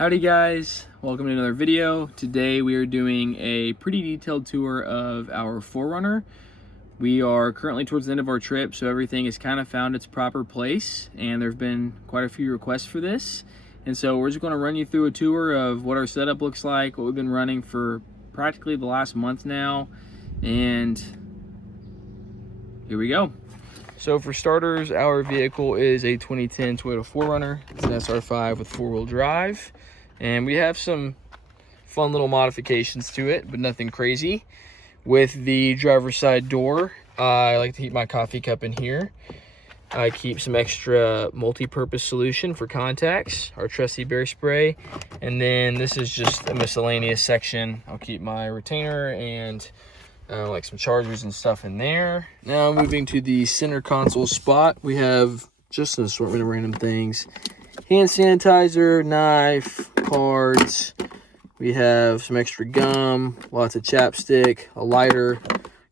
Howdy guys, welcome to another video. Today we are doing a pretty detailed tour of our 4Runner. We are currently towards the end of our trip, so everything has kind of found its proper place, and there have been quite a few requests for this. And so we're just going to run you through a tour of what our setup looks like, what we've been running for practically the last month now, and here we go. So for starters, our vehicle is a 2010 Toyota 4Runner. It's an SR5 with four-wheel drive. And we have some fun little modifications to it, but nothing crazy. With the driver's side door, I like to keep my coffee cup in here. I keep some extra multi-purpose solution for contacts, our trusty bear spray. And then this is just a miscellaneous section. I'll keep my retainer and like some chargers and stuff in there. Now moving to the center console spot, we have just an assortment of random things. Hand sanitizer, knife, cards. We have some extra gum, lots of chapstick, a lighter,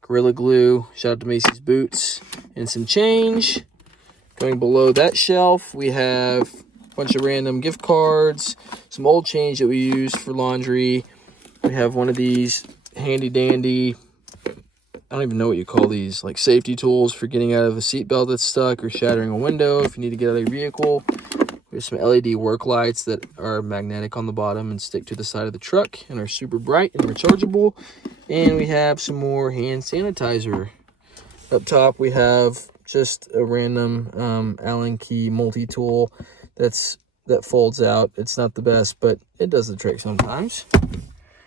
Gorilla Glue, shout out to Macy's Boots, and some change. Going below that shelf, we have a bunch of random gift cards, some old change that we use for laundry. We have one of these handy dandy, I don't even know what you call these, like safety tools for getting out of a seatbelt that's stuck or shattering a window if you need to get out of your vehicle. We have some LED work lights that are magnetic on the bottom and stick to the side of the truck and are super bright and rechargeable. And we have some more hand sanitizer. Up top we have just a random Allen key multi-tool that folds out. It's not the best, but it does the trick sometimes.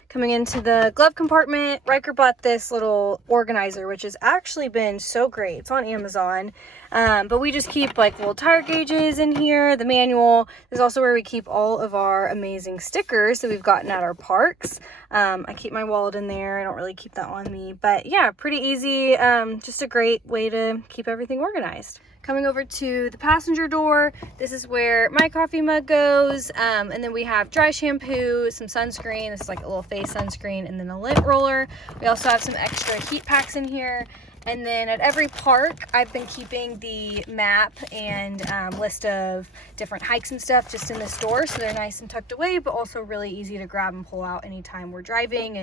Coming into the glove compartment, Riker bought this little organizer, which has actually been so great. It's on Amazon, but we just keep like little tire gauges in here, the manual. This is also where we keep all of our amazing stickers that we've gotten at our parks. I keep my wallet in there. I don't really keep that on me, but yeah, pretty easy. Just a great way to keep everything organized. Coming over to the passenger door, this is where my coffee mug goes, and then we have dry shampoo, some sunscreen, this is like a little face sunscreen, and then a lint roller. We also have some extra heat packs in here. And then at every park, I've been keeping the map and list of different hikes and stuff just in the store, so they're nice and tucked away, but also really easy to grab and pull out anytime we're driving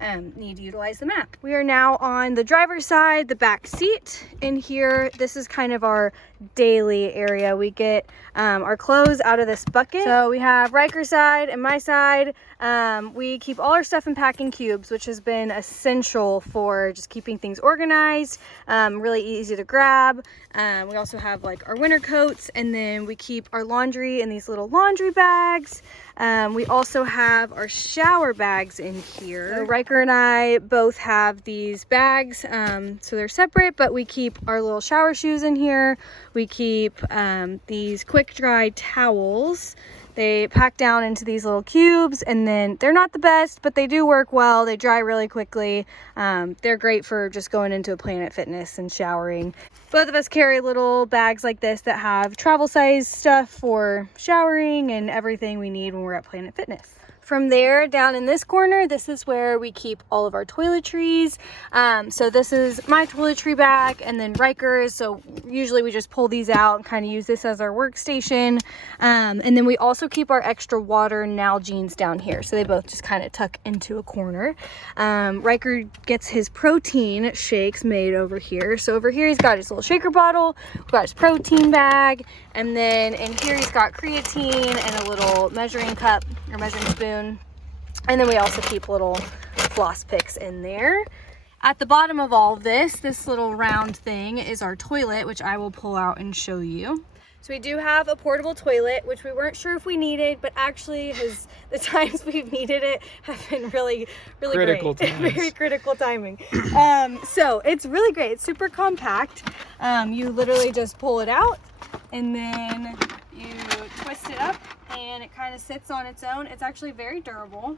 and need to utilize the map. We are now on the driver's side, the back seat. In here, this is kind of our daily area. We get our clothes out of this bucket. So we have Riker's side and my side. We keep all our stuff in packing cubes, which has been essential for just keeping things organized. Really easy to grab. We also have like our winter coats, and then we keep our laundry in these little laundry bags. We also have our shower bags in here. So Riker and I both have these bags, so they're separate, but we keep our little shower shoes in here. We keep these quick dry towels. They pack down into these little cubes, and then they're not the best, but they do work well. They dry really quickly. They're great for just going into a Planet Fitness and showering. Both of us carry little bags like this that have travel size stuff for showering and everything we need when we're at Planet Fitness. From there, down in this corner, this is where we keep all of our toiletries. So this is my toiletry bag, and then Riker's. So usually we just pull these out and kind of use this as our workstation. And then we also keep our extra water Nalgene's down here. So they both just kind of tuck into a corner. Riker gets his protein shakes made over here. So over here, he's got his little shaker bottle. We've got his protein bag. And then in here, he's got creatine and a little measuring cup or measuring spoon. And then we also keep little floss picks in there. At the bottom of all of this little round thing is our toilet, which I will pull out and show you. So we do have a portable toilet, which we weren't sure if we needed, but actually the times we've needed it have been really critical great. times. Very critical timing. So it's really great. It's super compact. You literally just pull it out, and then you twist it up, and it kind of sits on its own. It's actually very durable.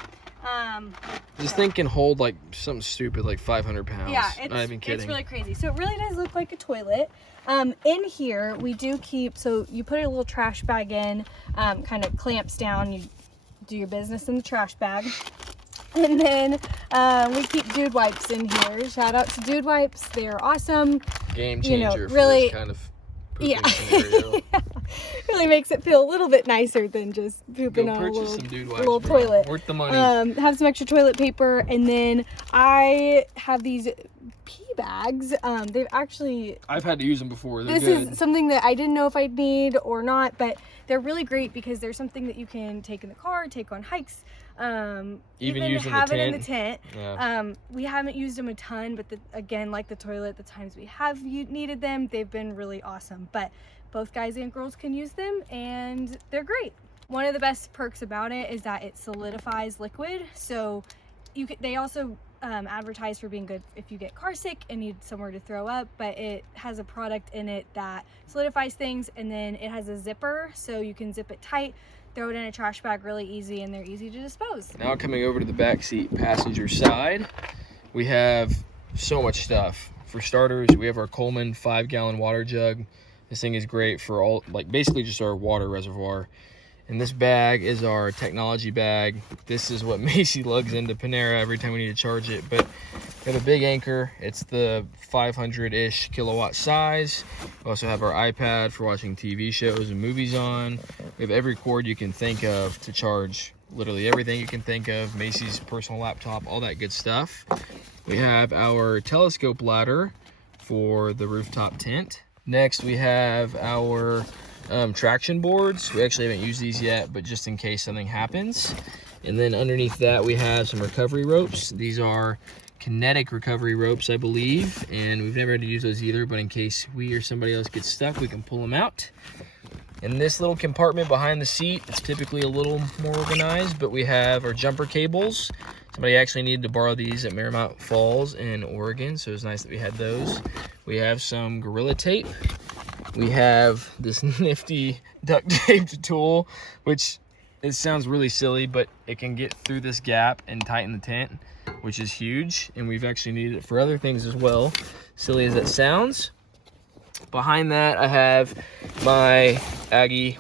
This thing can hold like something stupid like 500 pounds. Yeah, not even kidding. It's really crazy. So it really does look like a toilet. In here, we do keep, so you put a little trash bag in, kind of clamps down, you do your business in the trash bag. And then we keep Dude Wipes in here. Shout out to Dude Wipes. They are awesome. Game changer really, for this kind of pooping scenario. Yeah. really makes it feel a little bit nicer than just pooping on a little toilet. Worth the money. Have some extra toilet paper, and then I have these pee bags. They've actually... I've had to use them before. They're this good. is something that I didn't know if I'd need or not, but they're really great because they're something that you can take in the car, take on hikes, even have it in the tent. Yeah. We haven't used them a ton, but again, like the toilet, the times we have needed them, they've been really awesome. But both guys and girls can use them, and they're great. One of the best perks about it is that it solidifies liquid, so they also advertise for being good if you get car sick and need somewhere to throw up, but it has a product in it that solidifies things, and then it has a zipper so you can zip it tight, throw it in a trash bag really easy, and they're easy to dispose. Now coming over to the back seat passenger side, we have so much stuff. For starters, we have our Coleman 5-gallon water jug. This thing is great for all, like basically just our water reservoir. And this bag is our technology bag. This is what Macy lugs into Panera every time we need to charge it. But we have a big anchor. It's the 500-ish kilowatt size. We also have our iPad for watching TV shows and movies on. We have every cord you can think of to charge literally everything you can think of. Macy's personal laptop, all that good stuff. We have our telescope ladder for the rooftop tent. Next, we have our traction boards. We actually haven't used these yet, but just in case something happens. And then underneath that, we have some recovery ropes. These are kinetic recovery ropes, I believe, and we've never had to use those either, but in case we or somebody else gets stuck, we can pull them out. In this little compartment behind the seat, it's typically a little more organized, but we have our jumper cables. Somebody actually needed to borrow these at Marymount Falls in Oregon, so it's nice that we had those. We have some Gorilla Tape. We have this nifty duct taped tool, which it sounds really silly, but it can get through this gap and tighten the tent, which is huge. And we've actually needed it for other things as well, silly as that sounds. Behind that, I have my Aggie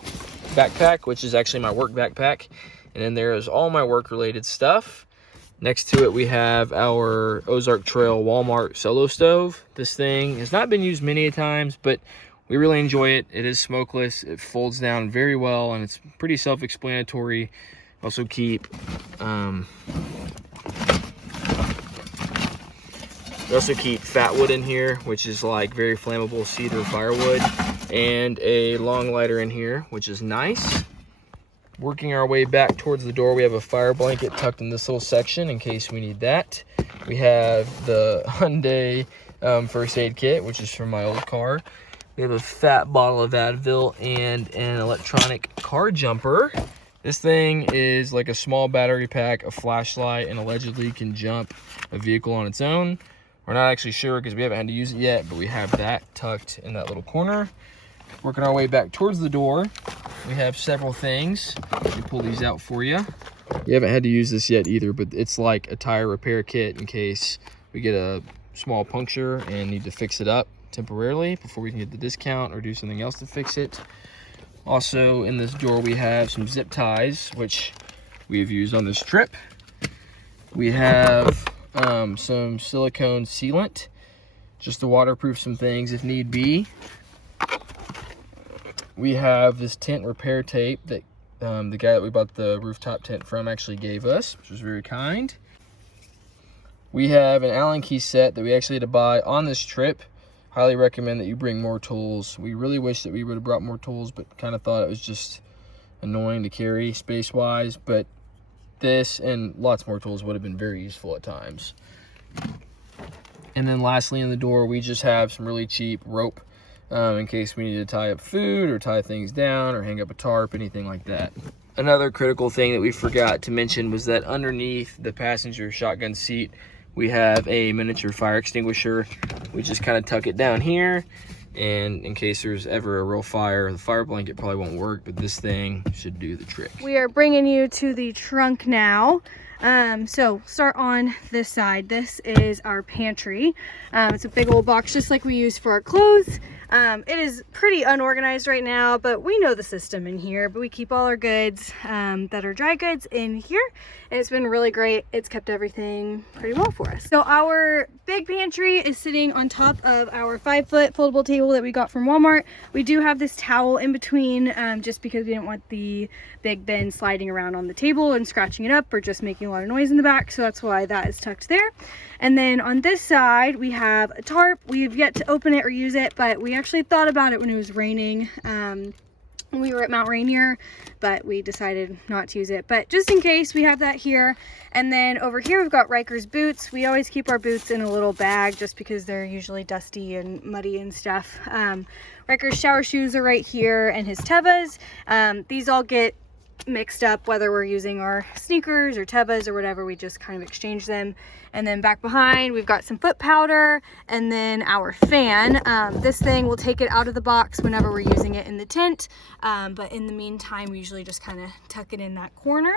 backpack, which is actually my work backpack. And then there is all my work related stuff. Next to it, we have our Ozark Trail Walmart solo stove. This thing has not been used many times, but we really enjoy it. It is smokeless. It folds down very well, and it's pretty self-explanatory. Also keep we also keep fat wood in here, which is like very flammable cedar firewood, and a long lighter in here, which is nice. Working our way back towards the door, we have a fire blanket tucked in this little section in case we need that. We have the Hyundai first aid kit, which is from my old car. We have a fat bottle of Advil and an electronic car jumper. This thing is like a small battery pack, a flashlight, and allegedly can jump a vehicle on its own. We're not actually sure because we haven't had to use it yet, but we have that tucked in that little corner. Working our way back towards the door, we have several things. Let me pull these out for you. We haven't had to use this yet either, but it's like a tire repair kit in case we get a small puncture and need to fix it up temporarily before we can get the discount or do something else to fix it. Also in this door, we have some zip ties, which we have used on this trip. We have some silicone sealant just to waterproof some things if need be. We have this tent repair tape that the guy that we bought the rooftop tent from actually gave us, which was very kind. We have an Allen key set that we actually had to buy on this trip. Highly recommend that you bring more tools. We really wish that we would have brought more tools, but kind of thought it was just annoying to carry space-wise. But this and lots more tools would have been very useful at times. And then lastly in the door, we just have some really cheap rope in case we need to tie up food or tie things down or hang up a tarp, anything like that. Another critical thing that we forgot to mention was that underneath the passenger shotgun seat, we have a miniature fire extinguisher. We just kind of tuck it down here, and in case there's ever a real fire, the fire blanket probably won't work, but this thing should do the trick. We are bringing you to the trunk now. So start on this side. This is our pantry. It's a big old box just like we use for our clothes. It is pretty unorganized right now, but we know the system in here. But we keep all our goods that are dry goods in here, and it's been really great. It's kept everything pretty well for us. So our big pantry is sitting on top of our 5-foot foldable table that we got from Walmart. We do have this towel in between just because we didn't want the big bin sliding around on the table and scratching it up or just making a lot of noise in the back, so that's why that is tucked there. And then on this side we have a tarp. We have yet to open it or use it, but we actually thought about it when it was raining when we were at Mount Rainier, but we decided not to use it. But just in case, we have that here. And then over here we've got Riker's boots. We always keep our boots in a little bag just because they're usually dusty and muddy and stuff. Riker's shower shoes are right here, and his Tevas. These all get mixed up whether we're using our sneakers or Tevas or whatever. We just kind of exchange them. And then back behind we've got some foot powder and then our fan. This thing, we'll take it out of the box whenever we're using it in the tent, but in the meantime we usually just kind of tuck it in that corner.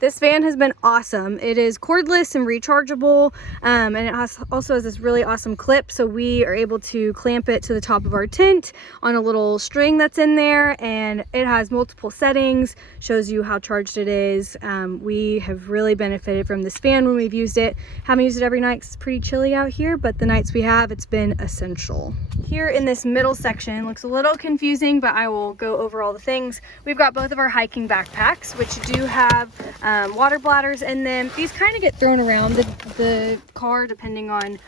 This fan has been awesome. It is cordless and rechargeable, and it also has this really awesome clip, so we are able to clamp it to the top of our tent on a little string that's in there, and it has multiple settings, shows you how charged it is. We have really benefited from this fan when we've used it. Haven't used it every night 'cause it's pretty chilly out here, but the nights we have, it's been essential. Here in this middle section, looks a little confusing, but I will go over all the things. We've got both of our hiking backpacks, which do have water bladders in them. These kind of get thrown around the car depending on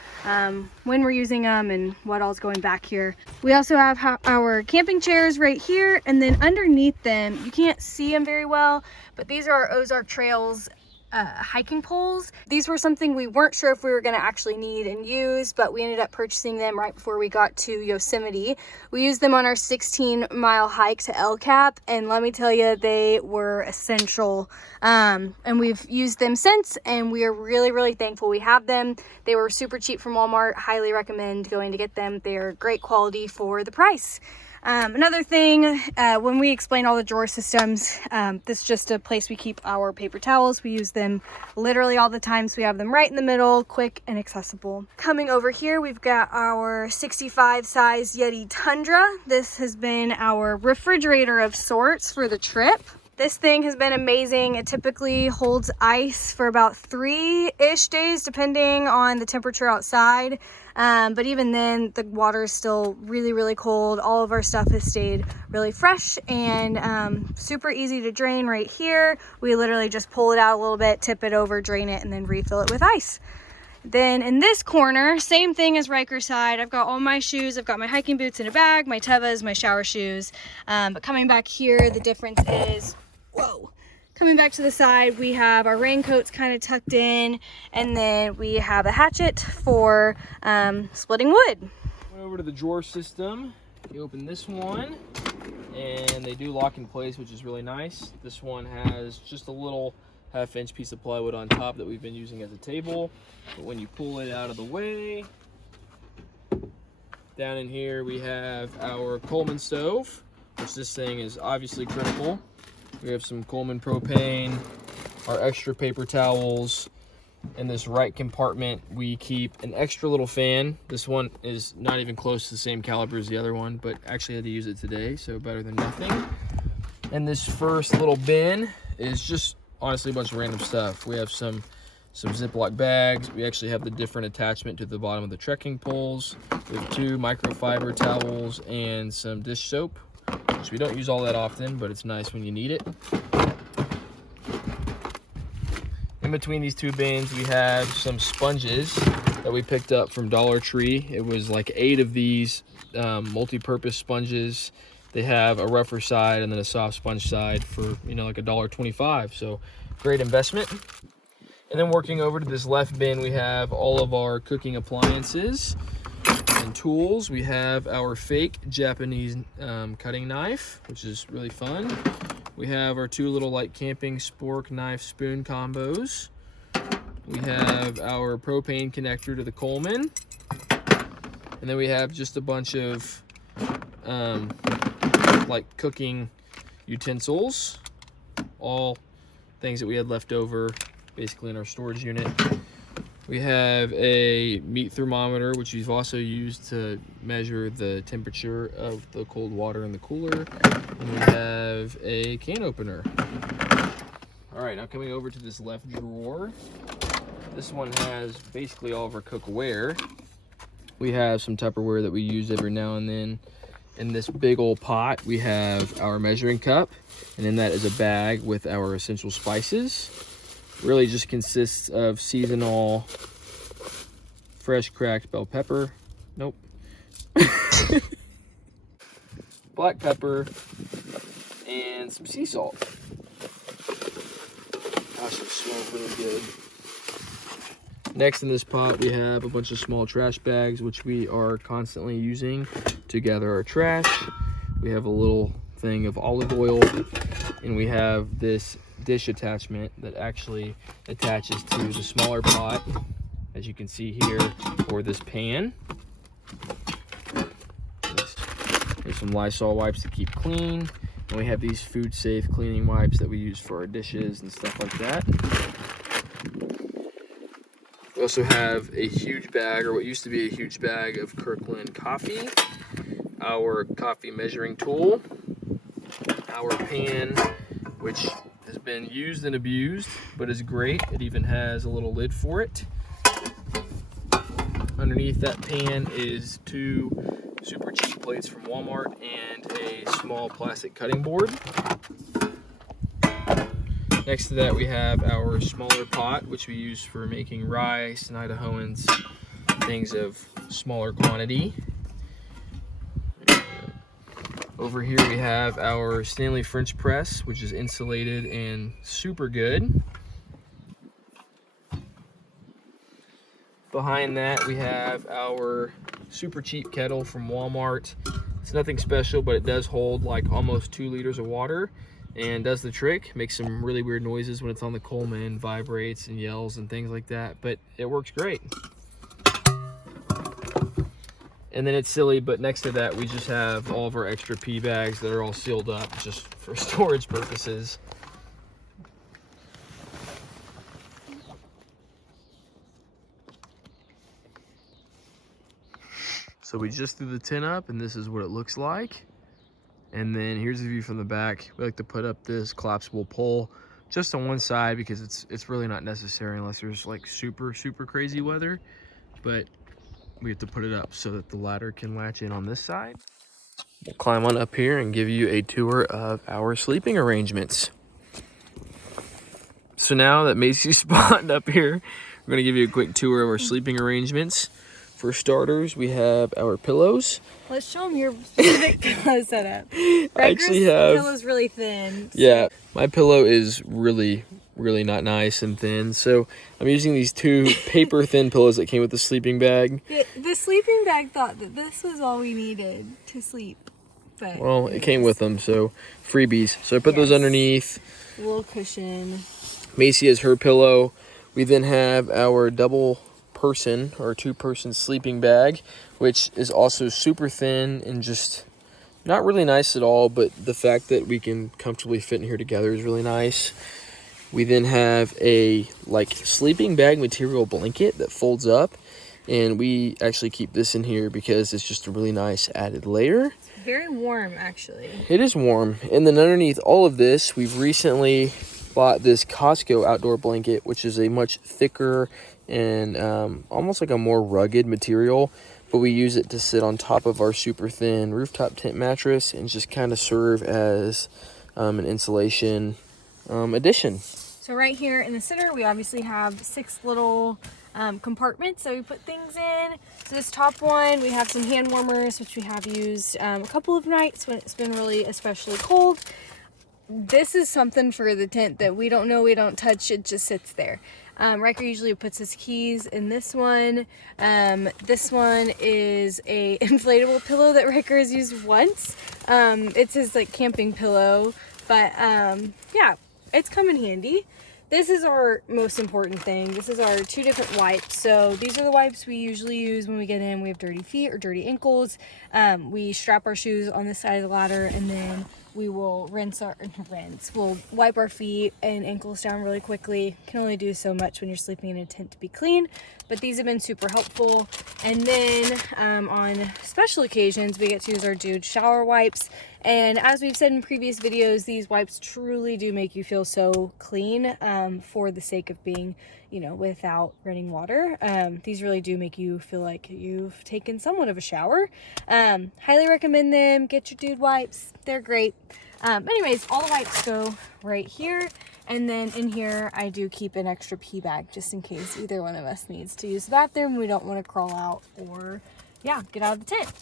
when we're using them and what all's going back here. We also have our camping chairs right here, and then underneath them, you can't see them very well, but these are our Ozark Trails hiking poles. These were something we weren't sure if we were going to actually need and use, but we ended up purchasing them right before we got to Yosemite. We used them on our 16-mile hike to El Cap, and let me tell you, they were essential. And we've used them since, and we are really, really thankful we have them. They were super cheap from Walmart. Highly recommend going to get them. They're great quality for the price. Another thing, when we explain all the drawer systems, this is just a place we keep our paper towels. We use them literally all the time, so we have them right in the middle, quick and accessible. Coming over here, we've got our 65 size Yeti Tundra. This has been our refrigerator of sorts for the trip. This thing has been amazing. It typically holds ice for about 3-ish days, depending on the temperature outside. But even then, the water is still really, really cold. All of our stuff has stayed really fresh and super easy to drain right here. We literally just pull it out a little bit, tip it over, drain it, and then refill it with ice. Then in this corner, same thing as Riker's side. I've got all my shoes. I've got my hiking boots in a bag, my Tevas, my shower shoes. But coming back here, the difference is, whoa. Coming back to the side, we have our raincoats kind of tucked in, and then we have a hatchet for splitting wood. Went over to the drawer system. You open this one, and they do lock in place, which is really nice. This one has just a little 1/2-inch piece of plywood on top that we've been using as a table. But when you pull it out of the way, down in here we have our Coleman stove, which this thing is obviously critical. We have some Coleman propane, our extra paper towels. In this right compartment, we keep an extra little fan. This one is not even close to the same caliber as the other one, but actually had to use it today, so better than nothing. And this first little bin is just honestly a bunch of random stuff. We have some Ziploc bags. We actually have the different attachment to the bottom of the trekking poles. We have 2 microfiber towels and some dish soap, which we don't use all that often, but it's nice when you need it. In between these 2 bins, we have some sponges that we picked up from Dollar Tree. It was like 8 of these multi-purpose sponges. They have a rougher side and then a soft sponge side for, you know, like $1.25. So great investment. And then working over to this left bin, we have all of our cooking appliances and tools. We have our fake Japanese cutting knife, which is really fun. We have our 2 little light camping spork knife spoon combos. We have our propane connector to the Coleman. And then we have just a bunch of like cooking utensils, all things that we had left over basically in our storage unit. We have a meat thermometer, which we've also used to measure the temperature of the cold water in the cooler. And we have a can opener. All right, now coming over to this left drawer. This one has basically all of our cookware. We have some Tupperware that we use every now and then. In this big old pot, we have our measuring cup, and in that is a bag with our essential spices. Really just consists of seasonal, fresh cracked bell pepper. Nope. Black pepper, and some sea salt. Gosh, it smells really good. Next in this pot, we have a bunch of small trash bags, which we are constantly using to gather our trash. We have a little thing of olive oil, and we have this dish attachment that actually attaches to the smaller pot, as you can see here, for this pan. There's some Lysol wipes to keep clean, and we have these food safe cleaning wipes that we use for our dishes and stuff like that. We also have a huge bag, or what used to be a huge bag, of Kirkland coffee, our coffee measuring tool, our pan, which has been used and abused, but is great. It even has a little lid for it. Underneath that pan is 2 super cheap plates from Walmart and a small plastic cutting board. Next to that, we have our smaller pot, which we use for making rice and Idahoans, things of smaller quantity. Over here we have our Stanley French press, which is insulated and super good. Behind that, we have our super cheap kettle from Walmart. It's nothing special, but it does hold like almost 2 liters of water and does the trick. Makes some really weird noises when it's on the Coleman, vibrates and yells and things like that, but it works great. And then it's silly, but next to that, we just have all of our extra pee bags that are all sealed up just for storage purposes. So we just threw the tin up, and this is what it looks like. And then here's a view from the back. We like to put up this collapsible pole just on one side because it's really not necessary unless there's like super crazy weather. But we have to put it up so that the ladder can latch in on this side. We'll climb on up here and give you a tour of our sleeping arrangements. So now that Macy's spawned up here, we're gonna give you a quick tour of our sleeping arrangements. For starters, we have our pillows. Let's show them your specific pillow setup. I actually have... pillow's really thin. So. Yeah, my pillow is really not nice and thin. So I'm using these 2 paper thin pillows that came with the sleeping bag. The sleeping bag thought that this was all we needed to sleep. But well, it came with them, so freebies. So I put those underneath. A little cushion. Macy has her pillow. We then have our double person or 2-person sleeping bag, which is also super thin and just not really nice at all, but the fact that we can comfortably fit in here together is really nice. We then have a like sleeping bag material blanket that folds up, and we actually keep this in here because it's just a really nice added layer. It's very warm, actually. It is warm. And then underneath all of this, we've recently bought this Costco outdoor blanket, which is a much thicker and almost like a more rugged material, but we use it to sit on top of our super thin rooftop tent mattress and just kind of serve as an insulation addition. So right here in the center, we obviously have 6 little compartments that we put things in. So this top one, we have some hand warmers, which we have used a couple of nights when it's been really especially cold. This is something for the tent that we don't know, we don't touch, it just sits there. Riker usually puts his keys in this one. This one is a inflatable pillow that Riker has used once. It's his like camping pillow, but yeah, it's come in handy. This is our most important thing. This is our 2 different wipes. So these are the wipes we usually use when we get in. We have dirty feet or dirty ankles. We strap our shoes on this side of the ladder, and then we will we'll wipe our feet and ankles down really quickly. Can only do so much when you're sleeping in a tent to be clean, but these have been super helpful. And then on special occasions, we get to use our Dude shower wipes. And as we've said in previous videos, these wipes truly do make you feel so clean for the sake of being, you know, without running water. These really do make you feel like you've taken somewhat of a shower. Highly recommend them. Get your Dude wipes. They're great. Anyways, all the wipes go right here. And then in here, I do keep an extra pee bag just in case either one of us needs to use the bathroom. We don't want to crawl out or, yeah, get out of the tent.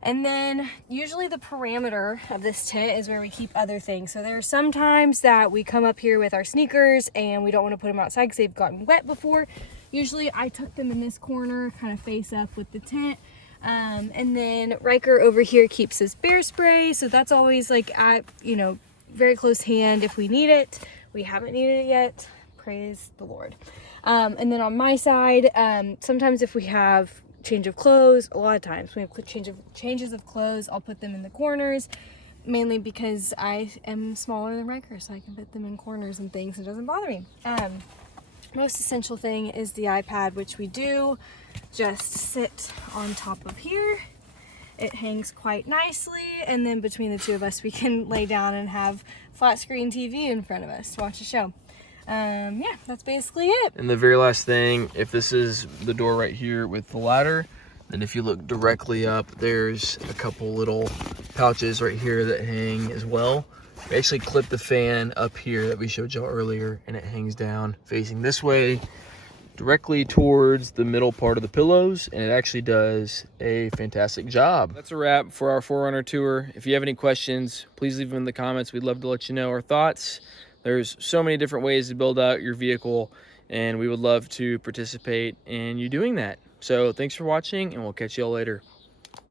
And then usually the perimeter of this tent is where we keep other things. So there are some times that we come up here with our sneakers and we don't want to put them outside because they've gotten wet before. Usually I tuck them in this corner, kind of face up with the tent. And then Riker over here keeps his bear spray. So that's always like at, you know, very close hand if we need it. We haven't needed it yet. Praise the Lord. And then on my side, sometimes if we have change of clothes, a lot of times we have changes of clothes, I'll put them in the corners, mainly because I am smaller than Riker, so I can fit them in corners and things. It doesn't bother me. Most essential thing is the iPad, which we do just sit on top of here. It hangs quite nicely, and then between the two of us we can lay down and have flat screen TV in front of us to watch a show. Yeah, that's basically it. And the very last thing, if this is the door right here with the ladder, then if you look directly up, there's a couple little pouches right here that hang as well. We actually clip the fan up here that we showed y'all earlier, and it hangs down facing this way directly towards the middle part of the pillows, and it actually does a fantastic job. That's a wrap for our 4Runner tour. If you have any questions, please leave them in the comments. We'd love to let you know our thoughts. There's so many different ways to build out your vehicle, and we would love to participate in you doing that. So thanks for watching, and we'll catch y'all later.